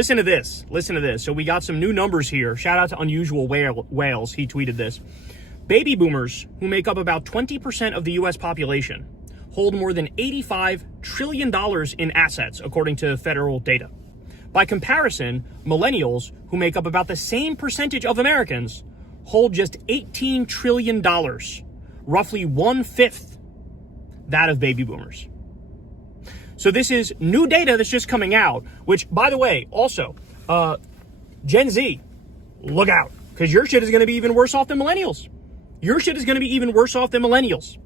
Listen to this. Listen to this. So we got some new numbers here. Shout out to Unusual Whales. He tweeted this. Baby boomers, who make up about 20% of the U.S. population, hold more than $85 trillion in assets, according to federal data. By comparison, millennials, who make up about the same percentage of Americans, hold just $18 trillion, roughly 1/5 that of baby boomers. So this is new data that's just coming out, which, by the way, also, Gen Z, look out, because your shit is going to be even worse off than millennials. Your shit is going to be even worse off than millennials.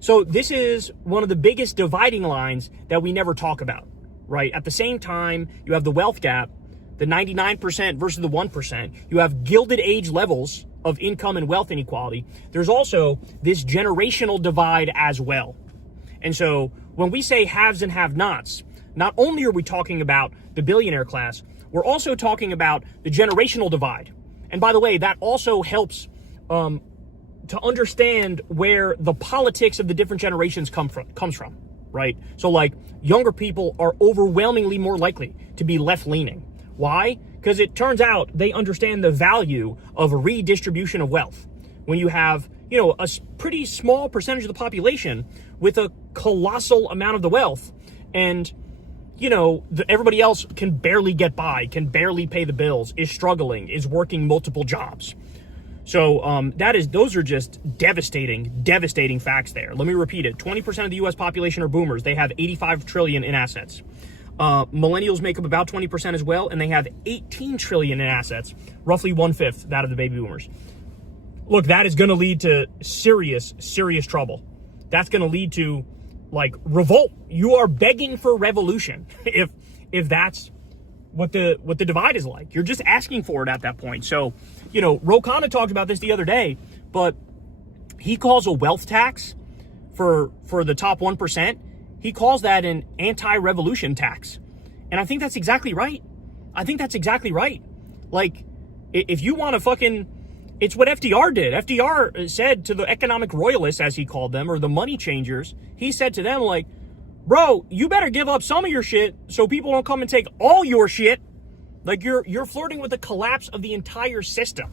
So this is one of the biggest dividing lines that we never talk about, right? At the same time, you have the wealth gap, the 99% versus the 1%. You have gilded age levels of income and wealth inequality. There's also this generational divide as well. And so when we say haves and have-nots, not only are we talking about the billionaire class, we're also talking about the generational divide. And by the way, that also helps to understand where the politics of the different generations comes from, right? So like younger people are overwhelmingly more likely to be left-leaning. Why? Because it turns out they understand the value of a redistribution of wealth. When you have, you know, a pretty small percentage of the population with a colossal amount of the wealth, and, you know, everybody else can barely get by, can barely pay the bills, is struggling, is working multiple jobs. So those are just devastating facts there. Let me repeat it. 20% of the U.S. population are boomers. They have 85 trillion in assets. Millennials make up about 20% as well, and they have 18 trillion in assets, roughly 1/5 that of the baby boomers. Look, that is going to lead to serious trouble. That's going to lead to, like, revolt. You are begging for revolution if that's what the divide is like. You're just asking for it at that point. So, you know, Ro Khanna talked about this the other day, but he calls a wealth tax for the top 1%. He calls that an anti-revolution tax. And I think that's exactly right. Like, if you want to fucking... It's what FDR did. FDR said to the economic royalists, as he called them, or the money changers, he said to them, like, bro, you better give up some of your shit so people don't come and take all your shit. Like, you're flirting with the collapse of the entire system.